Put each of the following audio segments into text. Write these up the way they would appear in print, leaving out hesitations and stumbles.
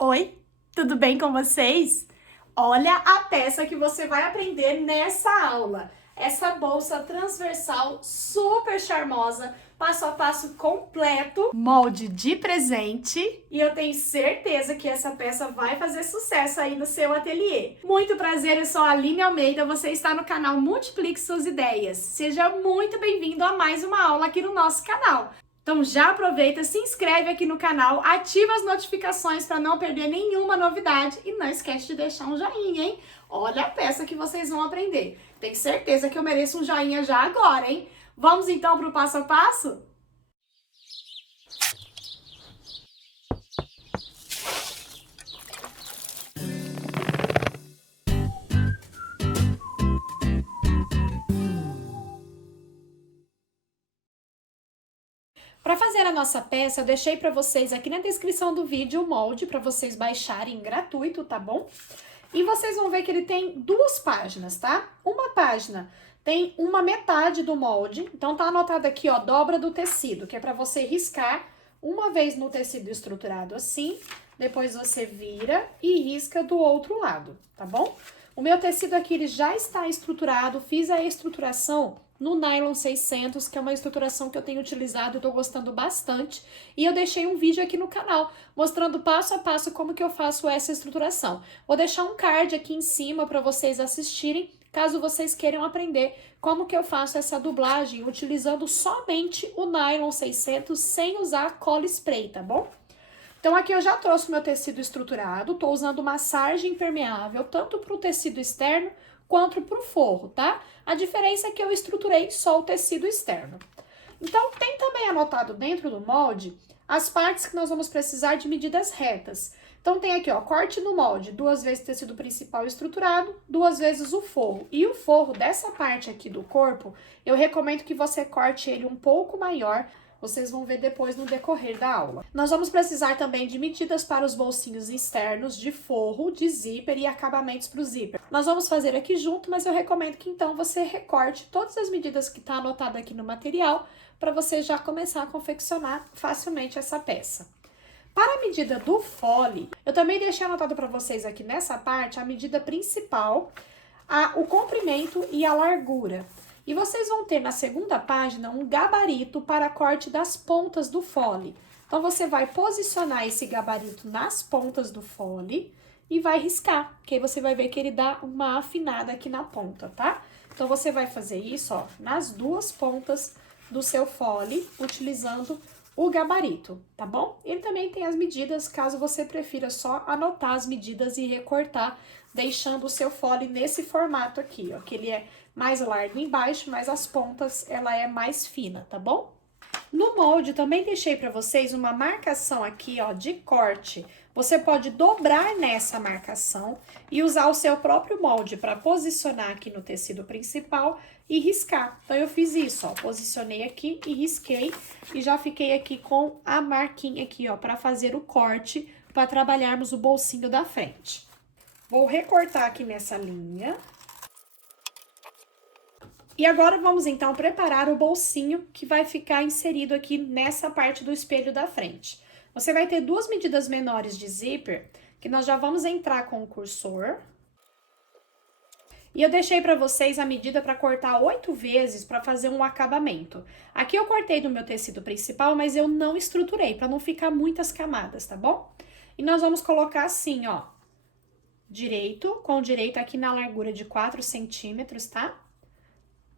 Oi, tudo bem com vocês? Olha a peça que você vai aprender nessa aula. Essa bolsa transversal super charmosa, passo a passo completo, molde de presente, e eu tenho certeza que essa peça vai fazer sucesso aí no seu ateliê. Muito prazer, eu sou a Aline Almeida, você está no canal Multiplique Suas Ideias. Seja muito bem-vindo a mais uma aula aqui no nosso canal. Então já aproveita, se inscreve aqui no canal, ativa as notificações para não perder nenhuma novidade e não esquece de deixar um joinha, hein? Olha a peça que vocês vão aprender. Tenho certeza que eu mereço um joinha já agora, hein? Vamos então para o passo a passo? Para fazer a nossa peça, eu deixei para vocês aqui na descrição do vídeo o molde para vocês baixarem gratuito, tá bom? E vocês vão ver que ele tem duas páginas, tá? Uma página tem uma metade do molde, então tá anotado aqui, ó, dobra do tecido, que é para você riscar uma vez no tecido estruturado assim, depois você vira e risca do outro lado, tá bom? O meu tecido aqui, ele já está estruturado, fiz a estruturação no nylon 600, que é uma estruturação que eu tenho utilizado e tô gostando bastante. E eu deixei um vídeo aqui no canal, mostrando passo a passo como que eu faço essa estruturação. Vou deixar um card aqui em cima para vocês assistirem, caso vocês queiram aprender como que eu faço essa dublagem, utilizando somente o nylon 600, sem usar cola spray, tá bom? Então aqui eu já trouxe o meu tecido estruturado, tô usando uma sarja impermeável, tanto para o tecido externo quanto para o forro, tá? A diferença é que eu estruturei só o tecido externo. Então tem também anotado dentro do molde as partes que nós vamos precisar de medidas retas. Então tem aqui, ó, corte no molde, 2 vezes tecido principal estruturado, 2 vezes o forro. E o forro dessa parte aqui do corpo, eu recomendo que você corte ele um pouco maior. Vocês vão ver depois no decorrer da aula. Nós vamos precisar também de medidas para os bolsinhos externos, de forro, de zíper e acabamentos para o zíper. Nós vamos fazer aqui junto, mas eu recomendo que então você recorte todas as medidas que está anotada aqui no material para você já começar a confeccionar facilmente essa peça. Para a medida do fole, eu também deixei anotado para vocês aqui nessa parte a medida principal, o comprimento e a largura. E vocês vão ter na segunda página um gabarito para corte das pontas do fole. Então, você vai posicionar esse gabarito nas pontas do fole e vai riscar, que aí você vai ver que ele dá uma afinada aqui na ponta, tá? Então, você vai fazer isso, ó, nas duas pontas do seu fole, utilizando o gabarito, tá bom? Ele também tem as medidas, caso você prefira só anotar as medidas e recortar, deixando o seu fole nesse formato aqui, ó, que ele é mais largo embaixo, mas as pontas ela é mais fina, tá bom? No molde também deixei para vocês uma marcação aqui, ó, de corte. Você pode dobrar nessa marcação e usar o seu próprio molde para posicionar aqui no tecido principal e riscar. Então, eu fiz isso, ó, posicionei aqui e risquei e já fiquei aqui com a marquinha aqui, ó, para fazer o corte, para trabalharmos o bolsinho da frente. Vou recortar aqui nessa linha. E agora vamos então preparar o bolsinho que vai ficar inserido aqui nessa parte do espelho da frente. Você vai ter duas medidas menores de zíper, que nós já vamos entrar com o cursor. E eu deixei para vocês a medida para cortar 8 vezes para fazer um acabamento. Aqui eu cortei do meu tecido principal, mas eu não estruturei, para não ficar muitas camadas, tá bom? E nós vamos colocar assim, ó, direito com direito aqui na largura de 4 centímetros, tá?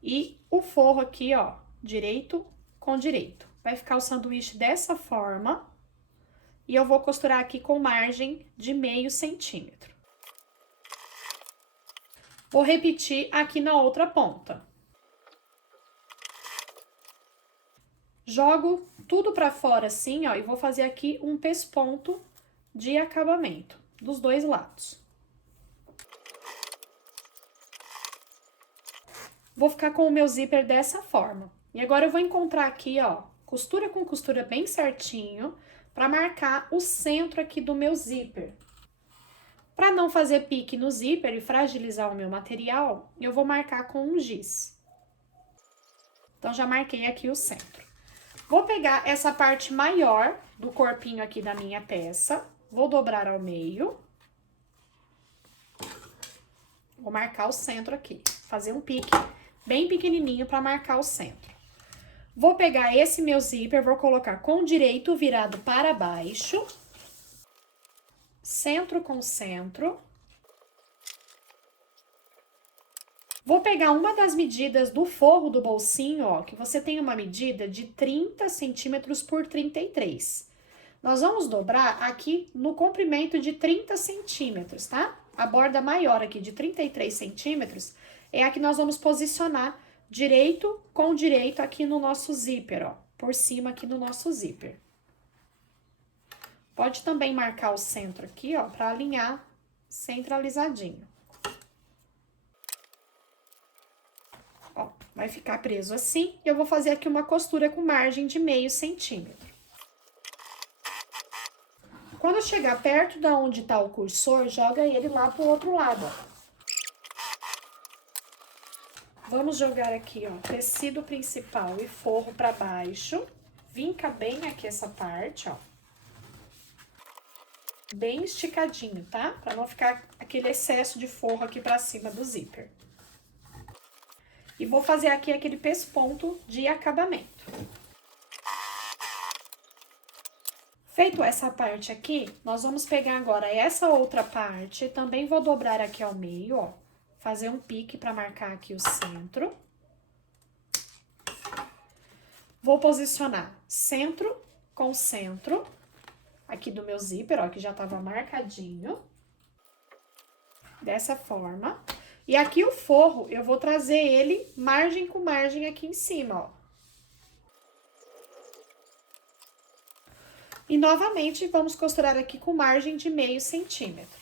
E o forro aqui, ó, direito com direito. Vai ficar o sanduíche dessa forma. E eu vou costurar aqui com margem de meio centímetro. Vou repetir aqui na outra ponta. Jogo tudo pra fora assim, ó, e vou fazer aqui um pesponto de acabamento dos dois lados. Vou ficar com o meu zíper dessa forma. E agora eu vou encontrar aqui, ó, costura com costura bem certinho, para marcar o centro aqui do meu zíper. Para não fazer pique no zíper e fragilizar o meu material, eu vou marcar com um giz. Então, já marquei aqui o centro. Vou pegar essa parte maior do corpinho aqui da minha peça Vou dobrar ao meio. Vou marcar o centro aqui. Fazer um pique bem pequenininho para marcar o centro. Vou pegar esse meu zíper, vou colocar com o direito virado para baixo. Centro com centro. Vou pegar uma das medidas do forro do bolsinho, ó, que você tem uma medida de 30 centímetros por 33. Nós vamos dobrar aqui no comprimento de 30 centímetros, tá? A borda maior aqui de 33 centímetros é a que nós vamos posicionar direito com direito aqui no nosso zíper, ó. Por cima aqui no nosso zíper. Pode também marcar o centro aqui, ó, para alinhar centralizadinho. Ó, vai ficar preso assim. E eu vou fazer aqui uma costura com margem de meio centímetro. Quando chegar perto da onde tá o cursor, joga ele lá pro outro lado, ó. Vamos jogar aqui, ó, tecido principal e forro pra baixo. Vinca bem aqui essa parte, ó. Bem esticadinho, tá? Pra não ficar aquele excesso de forro aqui pra cima do zíper. E vou fazer aqui aquele pesponto de acabamento. Feito essa parte aqui, nós vamos pegar agora essa outra parte, também vou dobrar aqui ao meio, ó. Fazer um pique para marcar aqui o centro. Vou posicionar centro com centro, aqui do meu zíper, ó, que já tava marcadinho. Dessa forma. E aqui o forro, eu vou trazer ele margem com margem aqui em cima, ó. E novamente, vamos costurar aqui com margem de meio centímetro.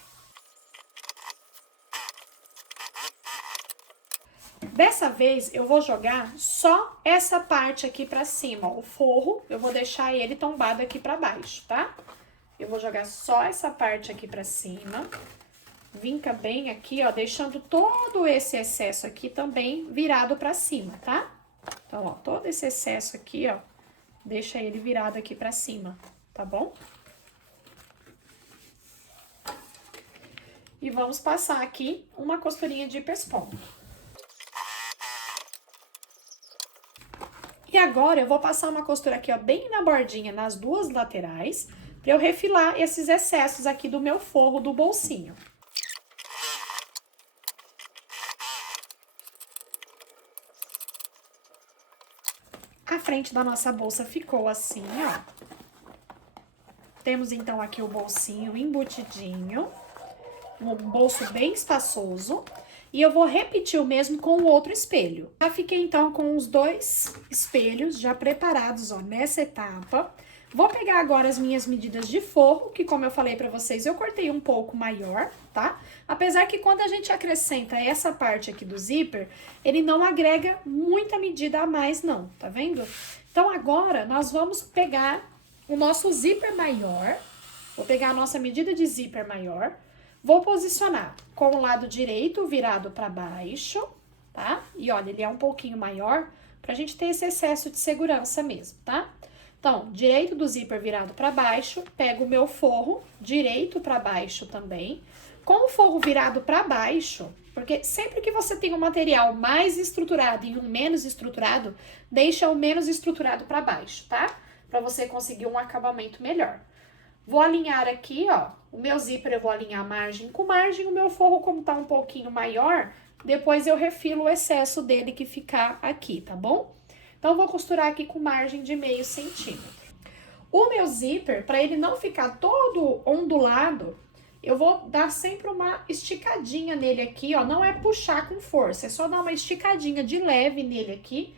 Dessa vez, eu vou jogar só essa parte aqui pra cima, ó. O forro, eu vou deixar ele tombado aqui pra baixo, tá? Eu vou jogar só essa parte aqui pra cima. Vinca bem aqui, ó, deixando todo esse excesso aqui também virado pra cima, tá? Então, ó, todo esse excesso aqui, ó, deixa ele virado aqui pra cima, tá bom? E vamos passar aqui uma costurinha de pesponto. E agora, eu vou passar uma costura aqui, ó, bem na bordinha, nas duas laterais, pra eu refilar esses excessos aqui do meu forro do bolsinho. A frente da nossa bolsa ficou assim, ó. Temos, então, aqui o bolsinho embutidinho. Um bolso bem espaçoso. E eu vou repetir o mesmo com o outro espelho. Já fiquei, então, com os dois espelhos já preparados, ó, nessa etapa. Vou pegar agora as minhas medidas de forro, que, como eu falei pra vocês, eu cortei um pouco maior, tá? Apesar que quando a gente acrescenta essa parte aqui do zíper, ele não agrega muita medida a mais, não, tá vendo? Então, agora, nós vamos pegar o nosso zíper maior, vou pegar a nossa medida de zíper maior, vou posicionar com o lado direito virado pra baixo, tá? E olha, ele é um pouquinho maior, pra gente ter esse excesso de segurança mesmo, tá? Então, direito do zíper virado pra baixo, pego o meu forro direito pra baixo também. Com o forro virado pra baixo, porque sempre que você tem um material mais estruturado e um menos estruturado, deixa o menos estruturado pra baixo, tá? Pra você conseguir um acabamento melhor. Vou alinhar aqui, ó, o meu zíper eu vou alinhar margem com margem, o meu forro como tá um pouquinho maior, depois eu refilo o excesso dele que ficar aqui, tá bom? Então, vou costurar aqui com margem de meio centímetro. O meu zíper, para ele não ficar todo ondulado, eu vou dar sempre uma esticadinha nele aqui, ó. Não é puxar com força, é só dar uma esticadinha de leve nele aqui,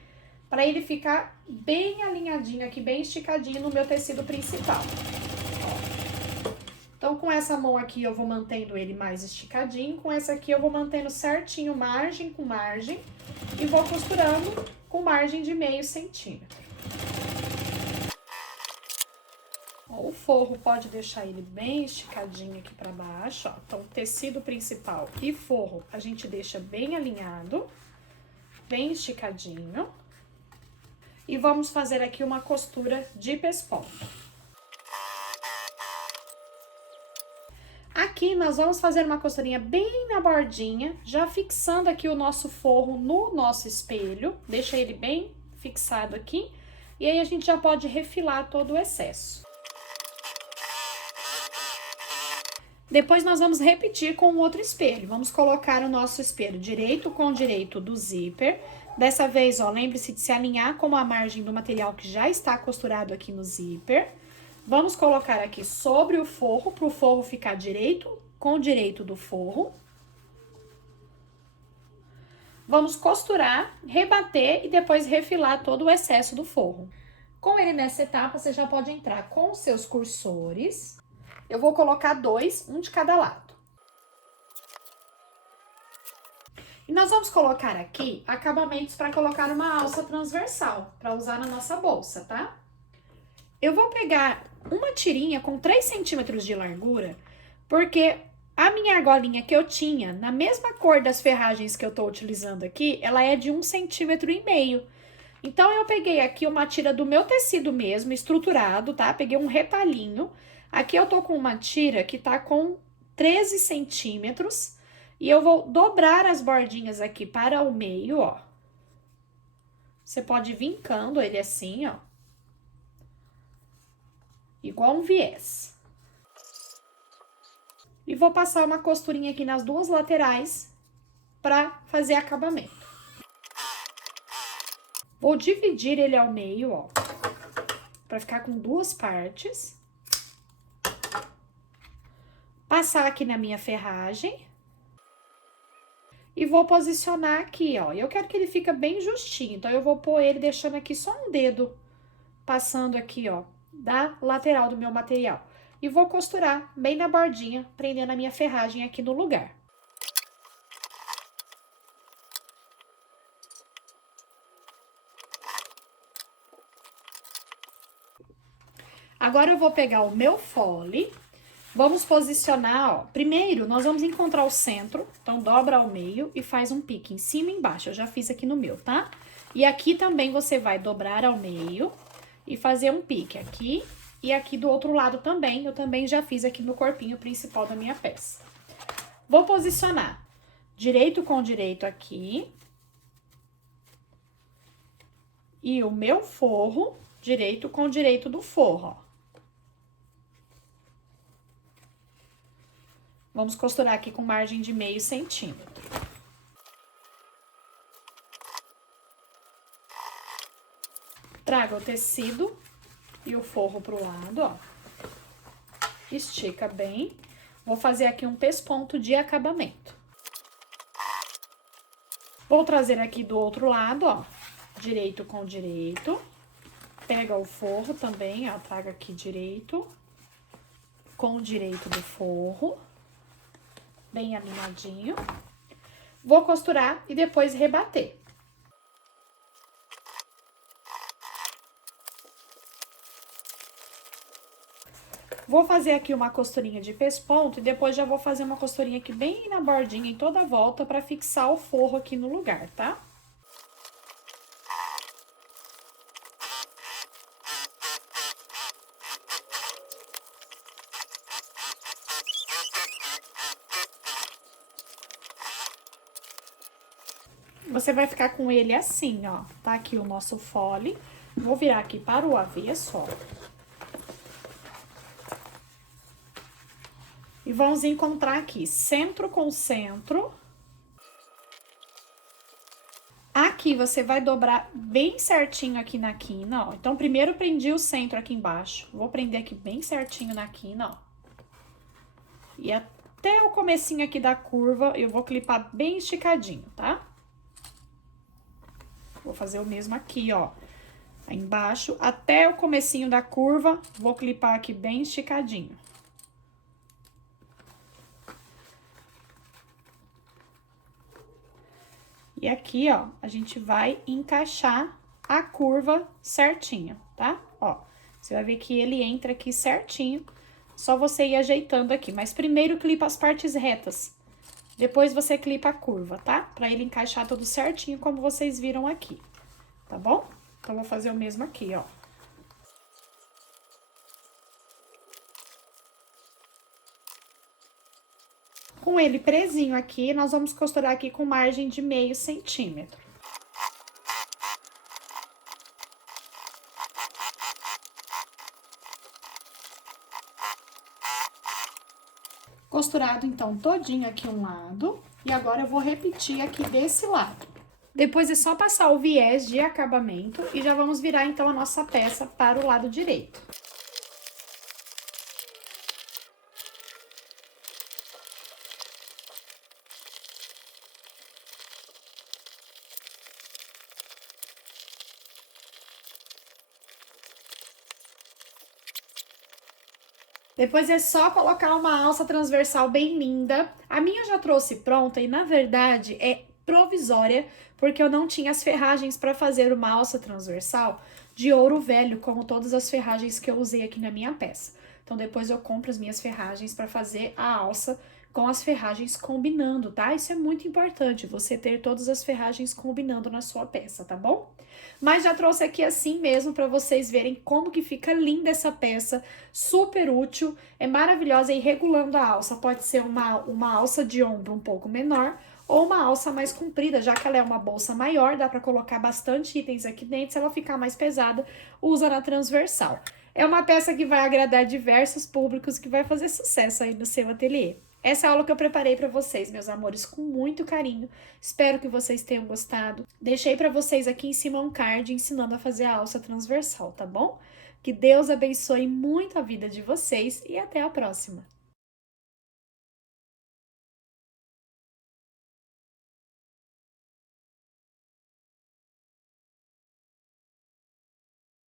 para ele ficar bem alinhadinho aqui, bem esticadinho no meu tecido principal. Ó. Então, com essa mão aqui eu vou mantendo ele mais esticadinho, com essa aqui eu vou mantendo certinho margem com margem e vou costurando com margem de meio centímetro. Ó, o forro pode deixar ele bem esticadinho aqui pra baixo, ó. Então, tecido principal e forro a gente deixa bem alinhado, bem esticadinho. E vamos fazer aqui uma costura de pesponto. Aqui nós vamos fazer uma costurinha bem na bordinha, já fixando aqui o nosso forro no nosso espelho. Deixa ele bem fixado aqui. E aí a gente já pode refilar todo o excesso. Depois nós vamos repetir com o outro espelho. Vamos colocar o nosso espelho direito com direito do zíper. Dessa vez, ó, lembre-se de se alinhar com a margem do material que já está costurado aqui no zíper. Vamos colocar aqui sobre o forro, para o forro ficar direito com direito do forro. Vamos costurar, rebater e depois refilar todo o excesso do forro. Com ele nessa etapa, você já pode entrar com os seus cursores. Eu vou colocar 2, um de cada lado. E nós vamos colocar aqui acabamentos para colocar uma alça transversal, para usar na nossa bolsa, tá? Eu vou pegar uma tirinha com 3 centímetros de largura, porque a minha argolinha que eu tinha, na mesma cor das ferragens que eu tô utilizando aqui, ela é de 1,5 centímetro. Então, eu peguei aqui uma tira do meu tecido mesmo, estruturado, tá? Peguei um retalhinho. Aqui eu tô com uma tira que tá com 13 centímetros. E eu vou dobrar as bordinhas aqui para o meio, ó. Você pode ir vincando ele assim, ó. Igual um viés. E vou passar uma costurinha aqui nas duas laterais para fazer acabamento. Vou dividir ele ao meio, ó, para ficar com 2 partes. Passar aqui na minha ferragem. E vou posicionar aqui, ó. Eu quero que ele fique bem justinho, então eu vou pôr ele deixando aqui só um dedo, passando aqui, ó, da lateral do meu material. E vou costurar bem na bordinha, prendendo a minha ferragem aqui no lugar. Agora eu vou pegar o meu fole, vamos posicionar, ó. Primeiro, nós vamos encontrar o centro, então dobra ao meio e faz um pique em cima e embaixo. Eu já fiz aqui no meu, tá? E aqui também você vai dobrar ao meio e fazer um pique aqui e aqui do outro lado também. Eu também já fiz aqui no corpinho principal da minha peça. Vou posicionar direito com direito aqui. E o meu forro direito com direito do forro, ó. Vamos costurar aqui com margem de 0,5 centímetro. Traga o tecido e o forro pro lado, ó. Estica bem. Vou fazer aqui um pesponto de acabamento. Vou trazer aqui do outro lado, ó, direito com direito. Pega o forro também, ó, traga aqui direito com direito do forro. Bem alinhadinho. Vou costurar e depois rebater. Vou fazer aqui uma costurinha de pesponto e depois já vou fazer uma costurinha aqui bem na bordinha em toda a volta para fixar o forro aqui no lugar, tá? Você vai ficar com ele assim, ó. Tá aqui o nosso fole. Vou virar aqui para o avesso, ó. E vamos encontrar aqui centro com centro. Aqui você vai dobrar bem certinho aqui na quina, ó. Então, primeiro prendi o centro aqui embaixo. Vou prender aqui bem certinho na quina, ó. E até o comecinho aqui da curva, eu vou clipar bem esticadinho, tá? Vou fazer o mesmo aqui, ó. Aí embaixo, até o comecinho da curva, vou clipar aqui bem esticadinho. E aqui, ó, a gente vai encaixar a curva certinho, tá? Ó, você vai ver que ele entra aqui certinho, só você ir ajeitando aqui. Mas primeiro clipa as partes retas, depois você clipa a curva, tá? Pra ele encaixar tudo certinho, como vocês viram aqui, tá bom? Então, vou fazer o mesmo aqui, ó. Com ele presinho aqui, nós vamos costurar aqui com margem de meio centímetro. Costurado, então, todinho aqui um lado. E agora eu vou repetir aqui desse lado. Depois é só passar o viés de acabamento e já vamos virar, então, a nossa peça para o lado direito. Depois é só colocar uma alça transversal bem linda. A minha eu já trouxe pronta e, na verdade, é provisória, porque eu não tinha as ferragens para fazer uma alça transversal de ouro velho, como todas as ferragens que eu usei aqui na minha peça. Então, depois eu compro as minhas ferragens para fazer a alça com as ferragens combinando, tá? Isso é muito importante, você ter todas as ferragens combinando na sua peça, tá bom? Mas já trouxe aqui assim mesmo para vocês verem como que fica linda essa peça, super útil, é maravilhosa e regulando a alça. Pode ser uma alça de ombro um pouco menor ou uma alça mais comprida, já que ela é uma bolsa maior, dá para colocar bastante itens aqui dentro. Se ela ficar mais pesada, usa na transversal. É uma peça que vai agradar diversos públicos, que vai fazer sucesso aí no seu ateliê. Essa é a aula que eu preparei para vocês, meus amores, com muito carinho. Espero que vocês tenham gostado. Deixei para vocês aqui em cima um card ensinando a fazer a alça transversal, tá bom? Que Deus abençoe muito a vida de vocês e até a próxima!